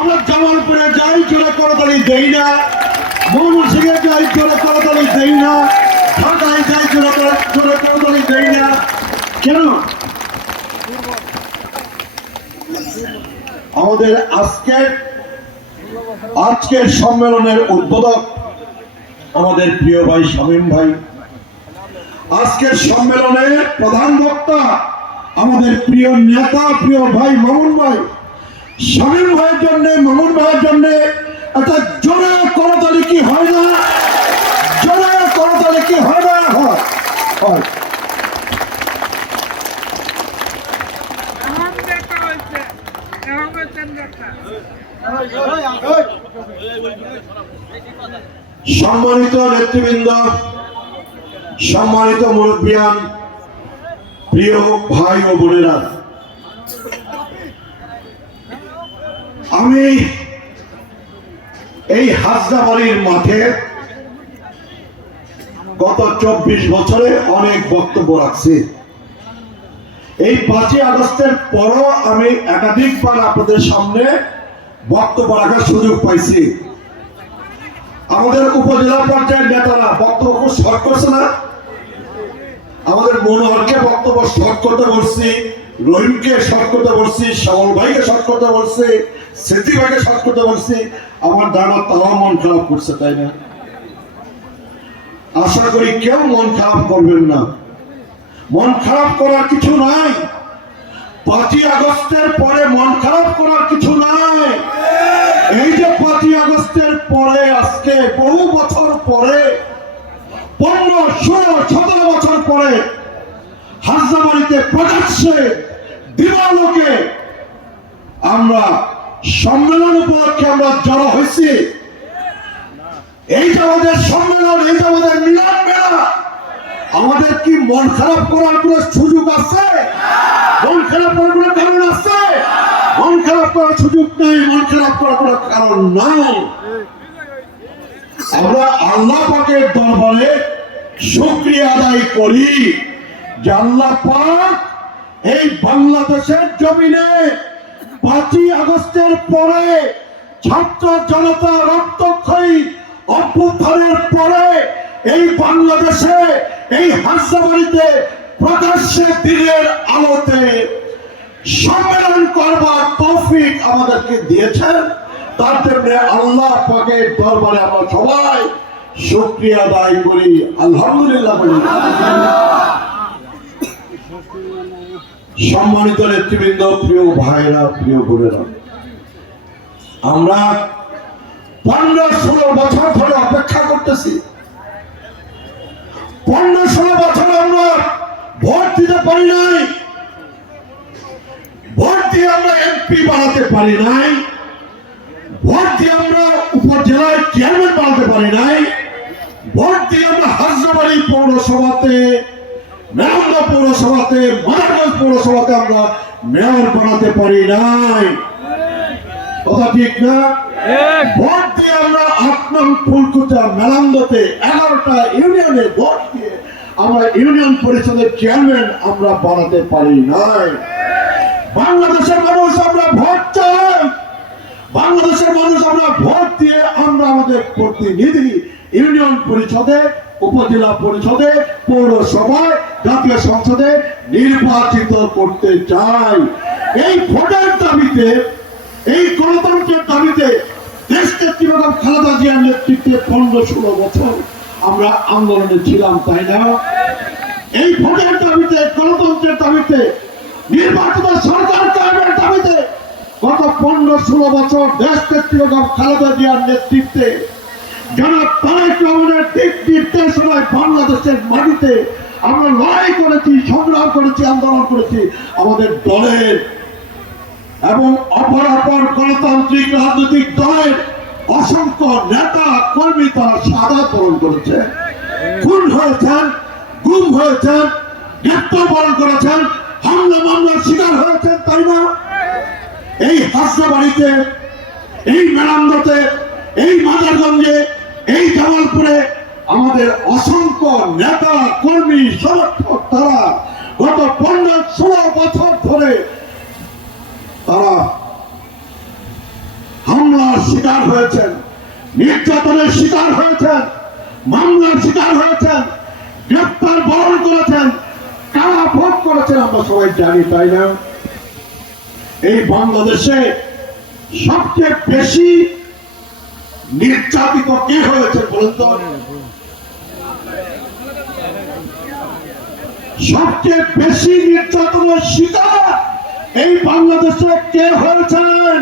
আমরা জামালপুরে যাই চলে করতালি দেই না। ময়মনসিংহে যাই চলে করতালি দেই না। ঢাকায় যাই চলে চলে করতালি দেই না। কেন? আমাদের আজকের আজকের সম্মেলনের উদ্বোধক আমাদের প্রিয় ভাই শামীম ভাই। আজকের সম্মেলনের প্রধান বক্তা আমাদের প্রিয় নেতা, প্রিয় ভাই মামুন ভাই। শামীম ভাইয়ের জন্য মামুন ভাইয়ের জন্য একটা জোরে করতালি কি হয় না? জোরে করতালি কি হয় না? হয়। সম্মানিত নেতৃবৃন্দ সম্মানিত মুরব্বিয়ান প্রিয় ভাই ও বোনেরা আমি এই হাজরাবাড়ির মাঠে গত চব্বিশ বছরে অনেক বক্তব্য রাখছি। এই পাঁচই আগস্টের পরও আমি একাধিকবার আপনাদের সামনে বক্তব্য রাখার সুযোগ পাইছি। আমাদের উপজেলা পর্যায়ের নেতারা বক্তব্য শর্ট করছে না। আমাদের মনোহরকে শর্ট বলছি, রহিমকে শর্ট বলছি শ্যামল ভাইকে শর্ট বলছি স্মৃতি ভাইকে শর্ট বলছি, আমার দানা তাও মন খারাপ করছে, তাই না? আশা করি কেউ মন খারাপ করবেন না। মন খারাপ করার কিছু নাই। পাঁচই আগস্টের পরে মন খারাপ করার কিছু নাই। এই যে পাঁচই আগস্টের পরে, আজকে বহু বছর পরে, পনেরো, ষোলো, সতেরো বছর পরে হাজাবাড়িতে প্রকাশ্যে দিবালোকে আমরা সম্মেলন উপলক্ষে আমরা জড়ো হয়েছি। এই যে আমাদের সম্মেলন, এই যে আমাদের মিলন মেলা, আমাদের কি মন খারাপ করার কোনো সুযোগ আছে? মন খারাপ করার কোনো কারণ আছে? মন খারাপ করার সুযোগ নেই, মন খারাপ করার কোনো কারণ নাই। আমরা আল্লাহ পাকের দরবারে শুক্রিয়া আদায় করি। যে পাক এই বাংলাদেশের জমিনে পাঁচই আগস্টের পরে ছাত্র জনতা রক্তক্ষয়ী অভ্যুত্থানের পরে এই বাংলাদেশে, এই হাসাবাড়িতে প্রকাশ্যে দিনের আলোতে সম্মেলন করবার তৌফিক আমাদেরকে দিয়েছেন। তার জন্য আল্লাহ পাকের দরবারে আমরা সবাই শুক্রিয়া আদায় করি। আলহামদুলিল্লাহ। সম্মানিত নেতৃবৃন্দ, প্রিয় ভাইরা প্রিয় বোনেরা, আমরা পনেরো ষোলো বছর ধরে অপেক্ষা করতেছি। পনেরো ষোলো বছর আমরা ভোট দিতে পারি নাই। ভোট দিয়ে আমরা এমপি বানাতে পারি নাই। ভোট দিয়ে আমরা উপজেলার চেয়ারম্যান বানাতে পারি নাই। ভোট দিয়ে আমরা হাজরাবাড়ি পৌরসভাতে মেয়র পৌরসভাতে মাদারগঞ্জ পৌরসভাতে আমরা মেয়র বানাতে পারি নাই। কথা ঠিক না? ভোট দিয়ে আমরা আট নং ফুলকুচা মেলান্দতে এগারোটা ইউনিয়নে ভোট দিয়ে আমরা ইউনিয়ন পরিষদের চেয়ারম্যান আমরা বানাতে পারি নাই। বাংলাদেশের মানুষ আমরা ভোট চাই। বাংলাদেশের মানুষ আমরা ভোট দিয়ে আমরা আমাদের প্রতিনিধি ইউনিয়ন পরিষদে উপজেলা পরিষদে, পৌরসভায়, জাতীয় সংসদে নির্বাচিত করতে চাই। এই ভোটের দাবিতে, এই গণতন্ত্রের দাবিতে দেশ নেত্রী বেগম খালেদা জিয়ার নেতৃত্বে পনেরো ষোলো বছর আমরা আন্দোলনে ছিলাম, তাই না? এই ভোটের দাবিতে, গণতন্ত্রের দাবিতে, নির্বাচিত সরকার কায়েমের দাবিতে গত পনেরো ষোলো বছর দেশ নেত্রী খালেদা জিয়ার নেতৃত্বে যারা তারেক রহমানের দিক নির্দেশনায় বাংলাদেশের মাটিতে আমরা লড়াই করেছি, সংগ্রাম করেছি, আন্দোলন করেছি, আমাদের দলের এবং অপর অপর গণতান্ত্রিক রাজনৈতিক দলের অসংখ্য নেতা, কর্মী তারা সাদা বরণ করেছে। খুন হয়েছেন, গুম হয়েছেন, গ্রেপ্তার বরণ করেছেন, হামলা মামলার শিকার হয়েছেন, তাই না? এই হাসনাবাড়িতে, এই মেলান্দতে এই মাদারগঞ্জে এই জামালপুরে আমাদের অসংখ্য নেতা, কর্মী, সমর্থক তারা গত পনেরো ষোলো বছর ধরে তারা হামলার শিকার হয়েছেন, নির্যাতনের শিকার হয়েছেন, মামলার শিকার হয়েছেন, গ্রেপ্তার, বরণ করেছেন, কারা ভোগ করেছেন আমরা সবাই জানি, তাই না? এই বাংলাদেশে সবচেয়ে বেশি নির্যাতিত কে হয়েছে বলুন তো? সবচেয়ে বেশি নির্যাতনের শিকার এই বাংলাদেশে কে হয়েছেন?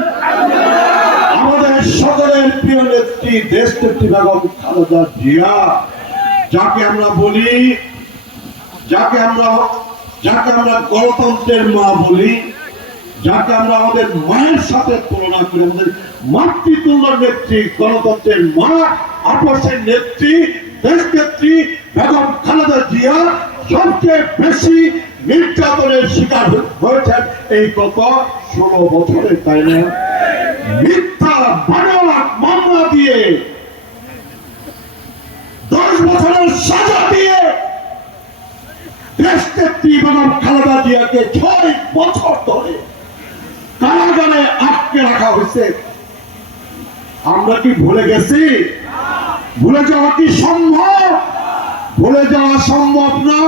আমাদের সকলের প্রিয় নেত্রী দেশ নেত্রী বেগম খালেদা জিয়া। যাকে আমরা বলি, যাকে আমরা যাকে আমরা গণতন্ত্রের মা বলি যাকে আমরা আমাদের মায়ের সাথে তুলনা করি, আমাদের মাতৃতুল্য নেত্রী, গণতন্ত্রের মা আপসের নেত্রী, দেশ নেত্রী, বেগম খালেদা জিয়া, সবচেয়ে বেশি নির্যাতনের শিকার হয়েছেন এই গত ষোলো বছরে, তাই না? মিথ্যা, বানোয়াট, মামলা দিয়ে, দশ বছরের সাজা দিয়ে দেশ নেত্রী বেগম খালেদা জিয়াকে ছয় বছর ধরে কারাগারে আটকে রাখা হয়েছে। আমরা কি ভুলে গেছি? ভুলে যাওয়া কি সম্ভব? ভুলে যাওয়া সম্ভব না।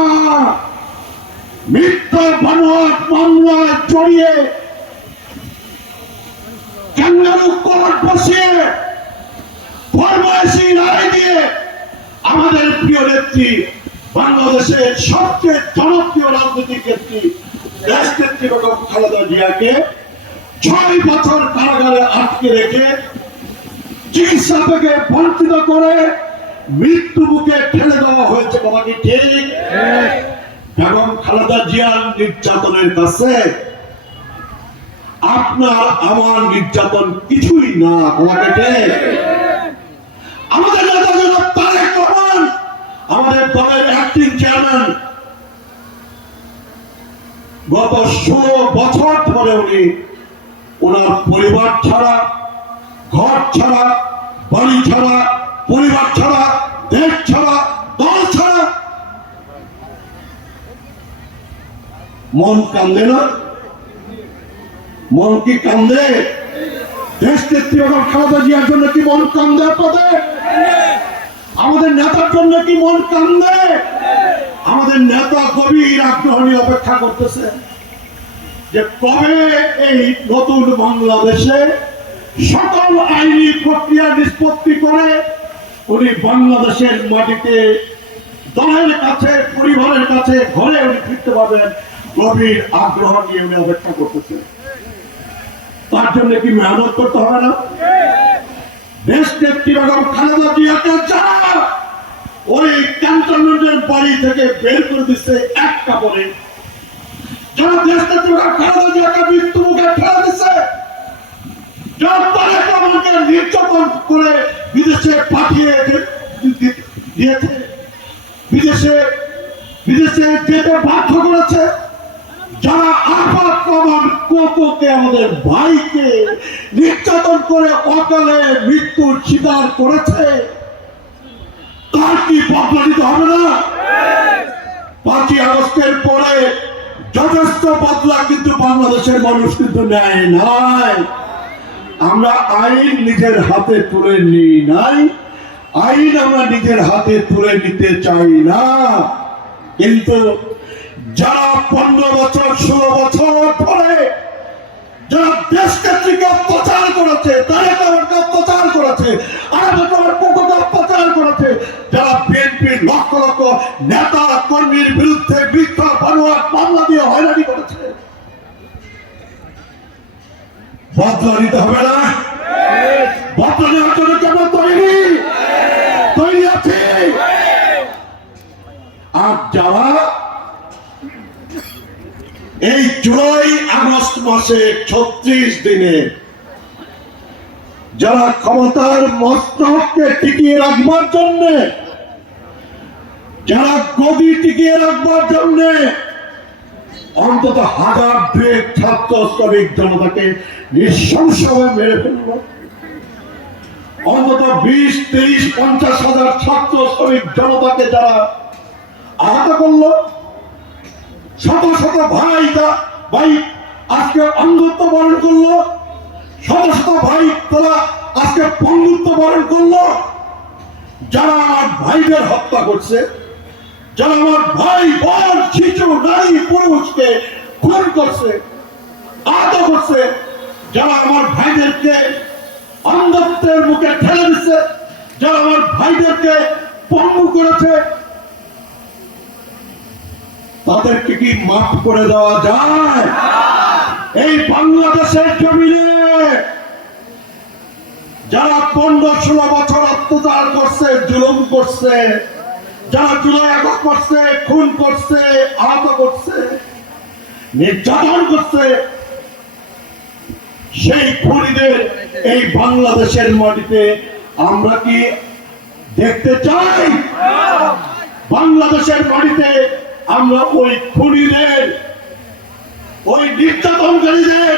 মিথ্যা বানোয়াট মামলায় জড়িয়ে রায় দিয়ে আমাদের প্রিয় নেত্রী, বাংলাদেশের সবচেয়ে জনপ্রিয় রাজনৈতিক নেত্রী দেশ নেত্রী খালেদা জিয়াকে ছয় বছর কারাগারে আটকে রেখে চিকিৎসা থেকে বঞ্চিত করে মৃত্যু মুখে ঠেলে দেওয়া হয়েছে বাবা ঠিক? বেগম খালেদা জিয়ার নির্যাতনের কাছে আপনার, আমার নির্যাতন কিছুই না আমাকে আমাদের নেতা জনাব তারেক রহমান, আমাদের দলের অ্যাক্টিং চেয়ারম্যান গত ষোলো বছর ধরে উনি ওনার পরিবার ছাড়া, ঘর ছাড়া, বাড়ি ছাড়া, পরিবার ছাড়া, দেশ ছাড়া, দল ছাড়া মন কান্দে না? মন কি কান্দে? দেশ নেত্রী বেগম খালেদা জন্য কি মন কান্দে আপনাদের? আমাদের নেতার জন্য কি মন কান্দে? আমাদের নেতা গভীর আগ্রহ নিয়ে অপেক্ষা করতেছে। যে কবে এই নতুন বাংলাদেশে সকল আইনি প্রক্রিয়া নিষ্পত্তি করে উনি বাংলাদেশের মাটিতে দলের কাছে, পরিবারের কাছে ঘরে উনি ফিরতে পারবেন, গভীর আগ্রহ নিয়ে উনি অপেক্ষা করতেছে তার জন্য কি মেহনত করতে হবে না? দেশ নেত্রী বেগম খালেদা জিয়াকে যারা ওই ক্যান্টনমেন্টের বাড়ি থেকে বের করে দিচ্ছে এক কাপড়ে। যারা দেশ নেত্রী বেগম খালেদা জিয়াকে মৃত্যু মুখে ঠেলে দিচ্ছে যারা নির্যাতন করে বিদেশে পাঠিয়ে দিয়েছে। বিদেশে বিদেশে যেতে বাধ্য করেছে, যারা আপাত প্রমাণ কোকোকে আমাদের ভাইকে নির্যাতন করে অকালে মৃত্যুর শিকার করেছে। তার কি বদলা নিতে হবে না? পাঁচই আগস্টের পরে যথেষ্ট বদলা কিন্তু বাংলাদেশের মানুষ কিন্তু নেয় নাই। আমরা আইন নিজের হাতে তুলে নিই নাই। আইন আমরা নিজের হাতে তুলে নিতে চাই না। কিন্তু যারা পনেরো বছর, ষোলো বছর ধরে যারা দেশ নেত্রীকে অত্যাচার করেছে, তারেক রহমানকে অত্যাচার করেছে, আরব তোমার কোকোকে অত্যাচার করেছে, যারা বিএনপির লক্ষ লক্ষ নেতা কর্মীর বিরুদ্ধে মিথ্যা বদলা নিতে হবে না। বদলা নেওয়ার জন্য কেমন তৈরি। তৈরি আছে। আর যারা এই জুলাই আগস্ট মাসে ছত্রিশ দিনে যারা ক্ষমতার মস্তককে টিকিয়ে রাখবার জন্য, যারা গদি টিকিয়ে রাখবার জন্য অন্তত হাজার দুয়েক ছাত্র শ্রমিক জনতাকে নৃশংসভাবে মেরে ফেলল অন্তত বিশ, তিরিশ, পঞ্চাশ হাজার ছাত্র শ্রমিক জনতাকে যারা আহত করল, শত শত ভাই ভাই আজকে অন্ধত্ব বরণ করল, শত শত ভাই তারা আজকে পঙ্গুত্ব বরণ করল, যারা আমার ভাইদের হত্যা করছে যারা আমার ভাই, বোন, শিশু, নারী, পুরুষকে খুন করছে, আহত করছে। যারা আমার ভাইদেরকে অন্ধত্বের মুখে ঠেলে দিচ্ছে, যারা আমার ভাইদেরকে পঙ্গু করেছে, তাদেরকে কি মাফ করে দেওয়া যায়? এই বাংলাদেশের জমিনে যারা পনেরো ষোলো বছর অত্যাচার করছে, জুলুম করছে যারা জুলাই আগস্ট করছে, খুন করছে, আহত করছে, নির্যাতন করছে, সেই খুনিদের এই বাংলাদেশের মাটিতে আমরা কি দেখতে চাই? বাংলাদেশের মাটিতে আমরা ওই খুনিদের, ওই নির্যাতনকারীদের,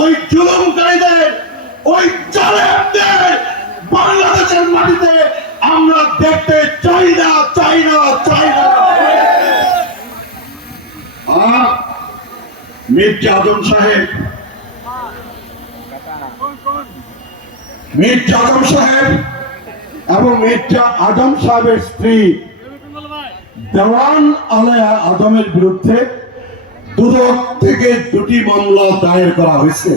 ওই জুলুমকারীদের, ওই জালেমদের বাংলাদেশের মাটিতে আমরা দেখতে চাই না চাই না চাই না। মির্জা আজম সাহেব, মির্জা সাহেব এবং মির্জা সাহেবের স্ত্রী দেওয়ান আলেয়া আজমের বিরুদ্ধে দুদক থেকে দুটি মামলা দায়ের করা হয়েছে।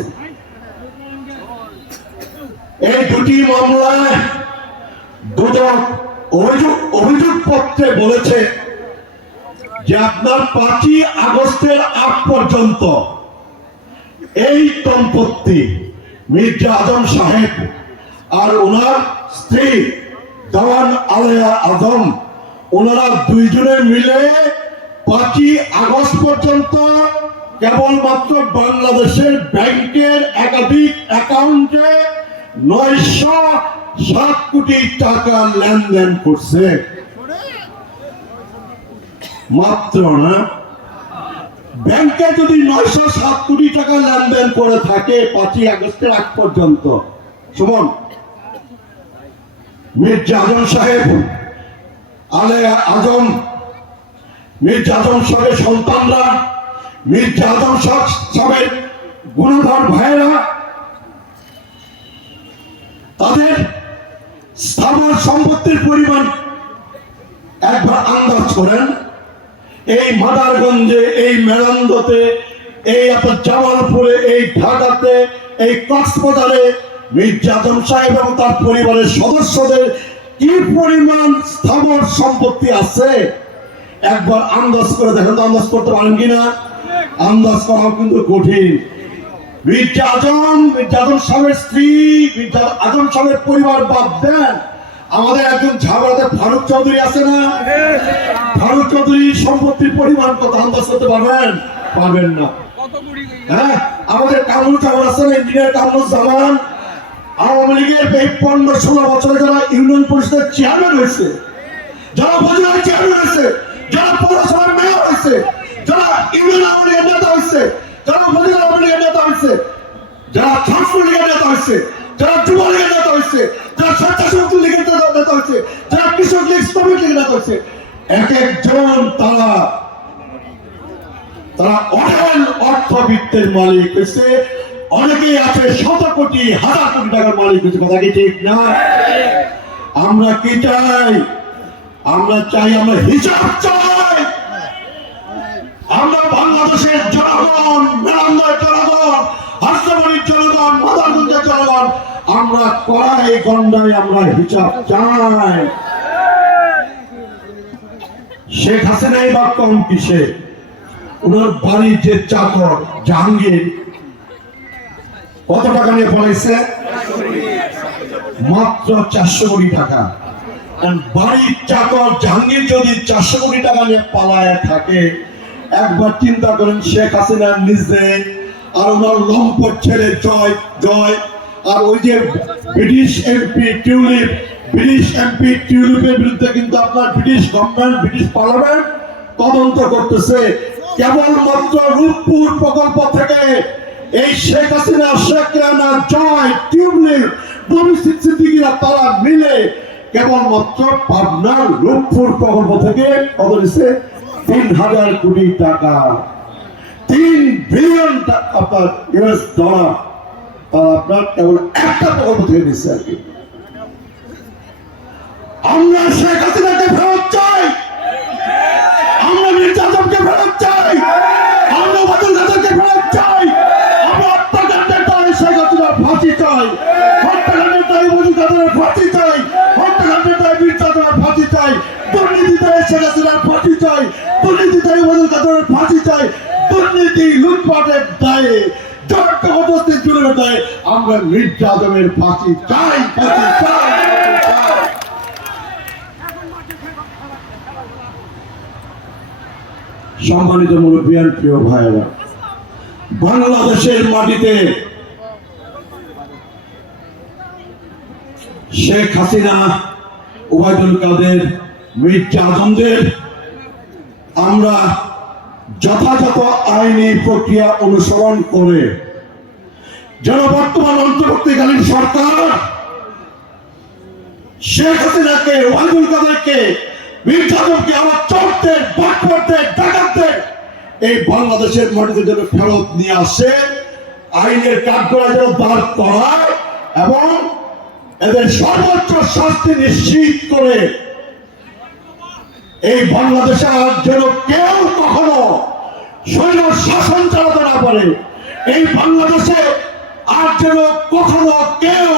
এই দুটি মামলায় দুদক অভিযোগ অভিযোগ পত্রে বলেছে যে আপনার পাঁচই আগস্টের আগ পর্যন্ত এই দম্পতি মির্জা আজম সাহেব আর ওনার স্ত্রী দেওয়ান আলেয়া আজম, ওনারা দুইজনে মিলে পাঁচই আগস্ট পর্যন্ত কেবলমাত্র বাংলাদেশের ব্যাংকের একাধিক অ্যাকাউন্টে নয়শো সাত কোটি টাকা লেনদেন করছে। মাত্র না? ব্যাংকে যদি নয়শো সাত কোটি টাকা লেনদেন করে থাকে পাঁচই আগস্টের আগ পর্যন্ত। সুমন, মির্জা আজম সাহেব আলে আজম, মির্জা আজম সাহেবের সন্তানরা, মির্জা আজম সাহেবের গুণধর ভাইয়েরা, তাদের স্থাবর সম্পত্তির পরিমাণ একবার আন্দাজ করেন। এই মাদারগঞ্জে, এই মেরান্দতে এই আপনার জামালপুরে, এই ঢাকাতে, এই কক্সবাজারে মির্জা সাহেব এবং তার পরিবারের সদস্যদের কি পরিমাণ স্থাবর সম্পত্তি আছে? একবার আন্দাজ করে দেখেন তো আন্দাজ করতে পারেন কিনা? আন্দাজ করাও কিন্তু কঠিন। মির্জা আজম মির্জা আজম সাহেবের স্ত্রী মির্জা আজম সাহেবের পরিবার বাদ দেন। আমাদের একজন ঝাগড়াতে ফারুক চৌধুরী আছে না? ফারুক চৌধুরীর সম্পত্তির পরিমাণ কত আন্দাজ করতে পারবেন? পারবেন না। হ্যাঁ? আমাদের কামরুল চাকর আছেন ইঞ্জিনিয়ার কামরুল জামান আওয়ামী লীগের এই পনেরো ষোলো বছরে যারা ইউনিয়ন পরিষদের চেয়ারম্যান হয়েছে, যারা উপজেলার চেয়ারম্যান হয়েছে, যারা পৌরসভার মেয়র হয়েছে, যারা ইউনিয়ন আওয়ামী লীগের নেতা হয়েছে, যারা উপজেলা হয়েছে যারা ছাত্র লীগের নেতা হয়েছে, যারা যুব লীগের নেতা হয়েছে, যারা লীগের নেতা- হয়েছে, যারা কৃষক লীগ শ্রমিক লীগের নেতা হয়েছে, এক একজন তারা তারা অর্থবিত্তের মালিক হয়েছে। অনেকেই আছে শত কোটি, হাজার কোটি টাকার মালিক হয়েছে, কথা কি ঠিক না? আমরা কি চাই? আমরা চাই আমরা হিসাব চাই। আমরা জনগণ মেরান্দার জনগণ হাসনাবাড়ির জনগণ মাদারগঞ্জের জনগণ, আমরা কড়াই গন্ডায় আমরা হিসাব চাই। শেখ হাসিনাই বা কম কিসে? ওনার বাড়ির যে চাকর জাহাঙ্গীর, কত টাকা নিয়ে পড়াইছে মাত্র চারশো কোটি টাকা। বাড়ির চাকর জাহাঙ্গীর যদি চারশো কোটি টাকা নিয়ে পালায় থাকে একবার চিন্তা করেন, শেখ হাসিনার নিজে আর ওনার লম্পট ছেলে জয় জয়। আর ওই যে British MP Tulip, British MP টিউলিপের বিরুদ্ধে কিন্তু আপনার ব্রিটিশ গভর্নমেন্ট, ব্রিটিশ পার্লামেন্ট তদন্ত করতেছে। কেবলমাত্র রূপপুর প্রকল্প থেকে এই শেখ হাসিনা, শেখ রেহানা জয় টিউবলিপ ডোমিসিক সিদ্দিকিরা তারা মিলে কেবলমাত্র পাবনার রূপপুর প্রকল্প থেকে কত তিন হাজার কোটি টাকা, তিন বিলিয়ন আপনার ইউএস ডলার তারা আপনার কেবল একটা প্রকল্প থেকে নিচ্ছে আর কি। আমরা শেখ হাসিনাকে ফেরত চাই। আমরা নির্যাতনকে ফেরত চাই। আমরা দাদাকে ফেরত চাই। আমরা হত্যাকাণ্ডের দায় শেখ হাসিনার ফাঁসি চাই। চাই। দুর্নীতি ফাঁসি চাই। দুর্নীতি লুটপাটের দায়ে আমরা চাই চাই, ফাঁসি চাই। সম্মানিত মুরব্বিয়ান প্রিয় ভাইয়েরা, বাংলাদেশের মাটিতে শেখ হাসিনা, ওবায়দুল কাদের মির্জা আমরা যথাযথ আইনি প্রক্রিয়া অনুসরণ করে যেন বর্তমান অন্তর্বর্তীকালীন সরকার শেখ হাসিনাকে ওয়াহিদুল কাদেরকে মির্জাদবকে আবার চোরদের বাটপারদের ডাকাতদের এই বাংলাদেশের মাটিতে যেন ফেরত নিয়ে আসে, আইনের কাঠগড়া যেন দাঁড় করায় এবং এদের সর্বোচ্চ শাস্তি নিশ্চিত করে এই বাংলাদেশে আর যেন কেউ কখনো সৈন্য শাসন চালাতে না পারে। এই বাংলাদেশে আর যেন কখনো কেউ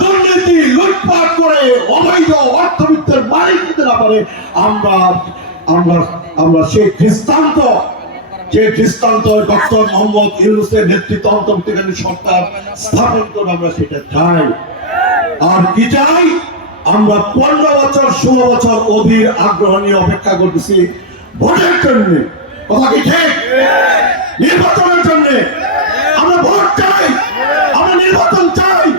দুর্নীতি, লুটপাট করে অবৈধ অর্থবিত্তের মালিক হতে না পারে। আমরা আমরা আমরা সেই দৃষ্টান্ত যে দৃষ্টান্ত ডক্টর মোহাম্মদ ইউনুসের নেতৃত্ব অন্তর্বর্তীকালীন সরকার স্থাপন করে আমরা সেটা চাই। আর কি চাই? আমরা পনেরো বছর, ষোলো বছর অধীর আগ্রহ নিয়ে অপেক্ষা করতেছি। ভোটের জন্য। কথা কি ঠিক? নির্বাচনের জন্য। আমরা ভোট চাই। আমরা নির্বাচন চাই।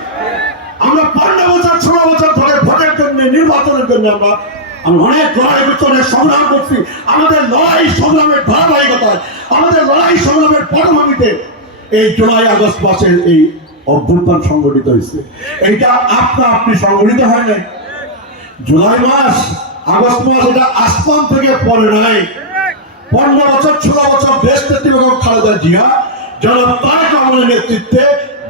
আমরা পনেরো বছর, ষোলো বছর ধরে ভোটের জন্য, নির্বাচনের জন্য আমরা আমরা অনেক লড়াই অনেক সংগ্রাম করছি। আমাদের লড়াই সংগ্রামের ধারাবাহিকতায়, আমাদের লড়াই সংগ্রামের পটভূমিতে এই জুলাই আগস্ট মাসের এই অভ্যুত্থান সংগঠিত হয়েছে। এইটা আপনা আপনি সংগঠিত হয় নাই। জুলাই মাস, আগস্ট মাস এটা আসমান থেকে পড়ে নাই। পনেরো বছর, ষোলো বছর দেশ খালেদা জিয়া নেতৃত্বে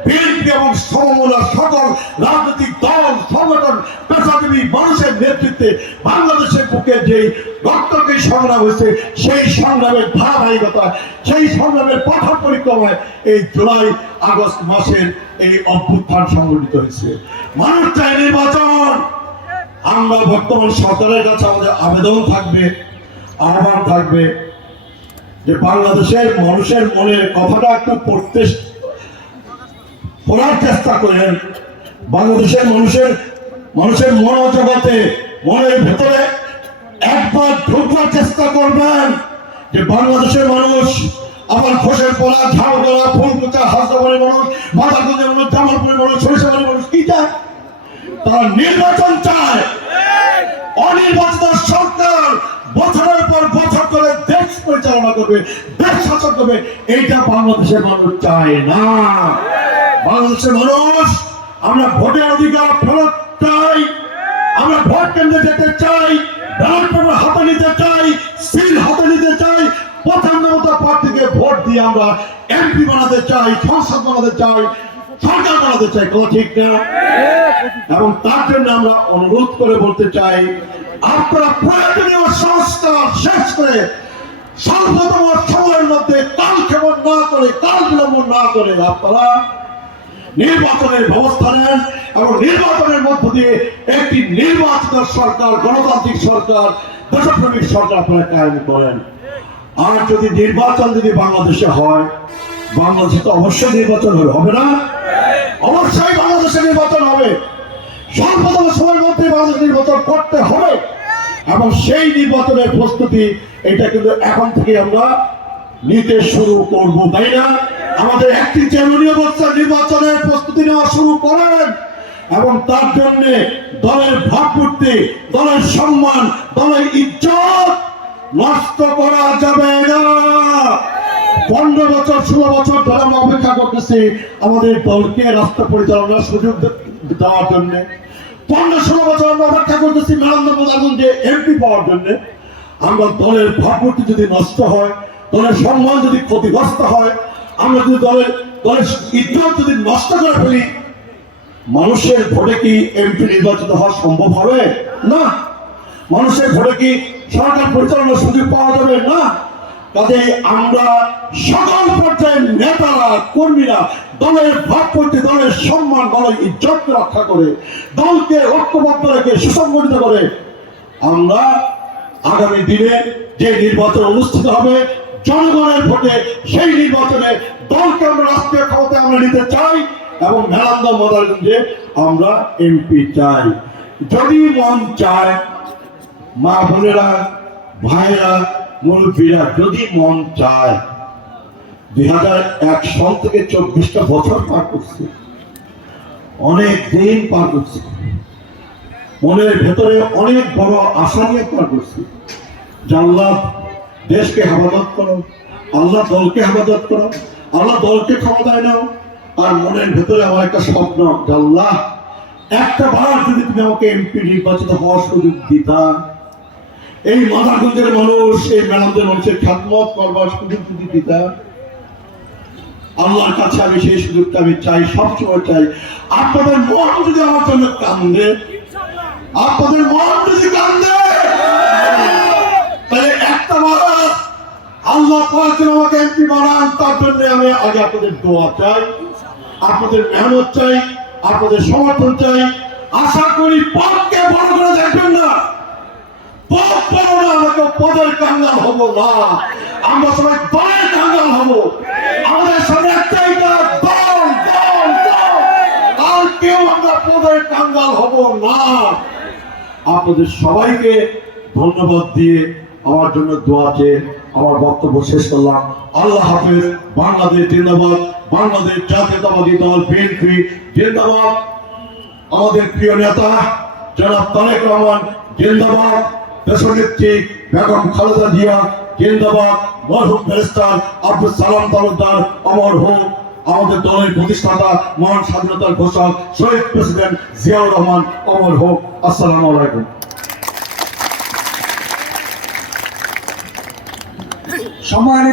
বিএনপি এবং সমমনা সকল রাজনৈতিক দল, সংগঠন, পেশাজীবী মানুষের নেতৃত্বে বাংলাদেশের যে সংগ্রাম হয়েছে, সেই সংগ্রামের ধারাবাহিকতা, সেই সংগ্রামের প্রথম পরিক্রমায় এই জুলাই, আগস্ট মাসের এই অভ্যুত্থান সংগঠিত হয়েছে। মানুষ চায় নির্বাচন! আমরা বর্তমান সরকারের কাছে আমাদের আবেদন থাকবে, আহ্বান থাকবে যে বাংলাদেশের মানুষের মনের কথাটা একটু পড়তে পড়ার চেষ্টা করেন। বাংলাদেশের মানুষের মানুষের মনোজগতে, মনের ভেতরে একবার ঢুকবার চেষ্টা করবেন যে বাংলাদেশের মানুষ আমার ঘোষের পড়া ঝাড় করা ফুলকুচা হাসদাবাড়ির মানুষ মাথাগুঞ্জের মানুষ জামালপুরের মানুষ সরিষাবাড়ির মানুষ, কি চায় তারা নির্বাচন চায়। অনির্বাচিত সরকার বছরের পর বছর ধরে দেশ পরিচালনা করবে, দেশ শাসন করবে, এইটা বাংলাদেশের মানুষ চায় না। বাংলাদেশের মানুষ, আমরা ভোটের অধিকার ফেরত চাই, আমরা ভোট কেন্দ্রে যেতে চাই হাতে নিতে চাই, সিল হাতে নিতে চাই প্রথম মতো প্রার্থীকে ভোট দিয়ে আমরা এমপি বানাতে চাই, সংসদ বানাতে চাই সরকার বানাতে চাই কথা ঠিক না? এবং তার জন্য আমরা অনুরোধ করে বলতে চাই, আপনারা প্রয়োজনীয় সংস্কার শেষ করে স্বল্পতম সময়ের মধ্যে কাল ক্ষেপণ না করে, কাল বিলম্ব না করে আপনারা নির্বাচনের ব্যবস্থা নেন এবং নির্বাচনের মধ্য দিয়ে একটি নির্বাচিত সরকার, গণতান্ত্রিক সরকার, দেশপ্রেমিক সরকার আপনারা কায়েম করেন। আর যদি নির্বাচন যদি বাংলাদেশে হয়, বাংলাদেশে তো অবশ্যই নির্বাচন হবে হবে না। অবশ্যই বাংলাদেশে নির্বাচন হবে। সর্বপ্রথম সময়ের মধ্যে বাংলাদেশ নির্বাচন করতে হবে। এবং সেই নির্বাচনের প্রস্তুতি, এটা কিন্তু এখন থেকে আমরা নিতে শুরু করব, তাই না? আমাদের একটি চ্যানেলীয় বছর নির্বাচনের প্রস্তুতি নেওয়া শুরু করেন। এবং তার জন্য দলের ভাবমূর্তি, দলের সম্মান, দলের ইজ্জত নষ্ট করা যাবে না। পনেরো বছর, ষোলো বছর ধরে আমরা অপেক্ষা করতেছি আমাদের দলকে রাস্তা পরিচালনার সুযোগ দেওয়ার জন্য। পনেরো, ষোলো বছর আমরা অপেক্ষা করতেছি নরেন্দ্র মোদী এমপি পাওয়ার জন্য। আমরা দলের ভাবমূর্তি যদি নষ্ট হয়, দলের সম্মান যদি ক্ষতিগ্রস্ত হয়, আমরা যদি দলের দলের ইজ্জত যদি নষ্ট করে ফেলি, মানুষের ভোটে কি এমপি নির্বাচিত হওয়া সম্ভব হবে? না। মানুষের ভোটে কি সরকার পরিচালনার সুযোগ পাওয়া যাবে? না। কাজে আমরা সকল পর্যায়ের নেতারা, কর্মীরা, দলের ভাব করতে দলের সম্মান, দলের ইজ্জত রক্ষা করে, দলকে ঐক্যবদ্ধ রেখে সুসংগঠিত করে আমরা আগামী দিনে যে নির্বাচন অনুষ্ঠিত হবে, জনগণের ভোটে সেই নির্বাচনে দলকে আমরা রাষ্ট্রীয় ক্ষমতায় আমরা নিতে চাই এবং মেলান্দ মদারগঞ্জে আমরা এমপি চাই। যদি মন চায়, মা বোনেরা ভাইরা মুরব্বীরা যদি মন চায়, দুই হাজার এক সাল থেকে চব্বিশটা বছর পার করছে। অনেক দিন পার করছে। মনের ভেতরে অনেক বড় আশা নিয়ে পার করছি। আল্লাহ দেশকে হেফাজত করো, আল্লাহ দলকে হেফাজত করো, আল্লাহ দলকে ক্ষমতায় নাও, আর মনের ভেতরে আমার একটা স্বপ্ন যে একটা বার যদি তুমি আমাকে এমপি নির্বাচিত হওয়ার সুযোগ দিতা এই মাদারগঞ্জের মানুষ, এই ম্যাডামদের মানুষের খ্যাতমত করবার সুযোগ যদি দিতা আল্লাহর কাছে আমি সেই সুযোগটা আমি চাই, সবসময় চাই। আপনাদের মন যদি আমার জন্য কান্দে, আপনাদের মন যদি কান্দে, তাহলে একটা মানুষ আল্লাহ কয়েকজন আমাকে এমপি বানান, তার জন্য আমি আগে আপনাদের দোয়া চাই, আপনাদের মেহনত চাই, আপনাদের সমর্থন চাই। আশা করি পদকে বড় করে দেখবেন না। আপনাদের সবাইকে ধন্যবাদ দিয়ে আমার জন্য দোয়া চেয়ে আমার বক্তব্য শেষ করলাম। আল্লাহ হাফেজ, বাংলাদেশ জিন্দাবাদ, বাংলাদেশ জাতীয়তাবাদী দল, বিএনপি জিন্দাবাদ। আমাদের প্রিয় নেতা, জনাব তারেক রহমান জিন্দাবাদ। দেশনেত্রী বেগম খালেদা জিয়া, জিন্দাবাদ, মরহুম ব্যারিস্টার আব্দুল সালাম তালুকদার, অমর হোক। আমাদের দলের প্রতিষ্ঠাতা, মহান স্বাধীনতার ঘোষক, শহীদ প্রেসিডেন্ট জিয়াউর রহমান, অমর হোক। আসসালামু আলাইকুম। সম্মানিত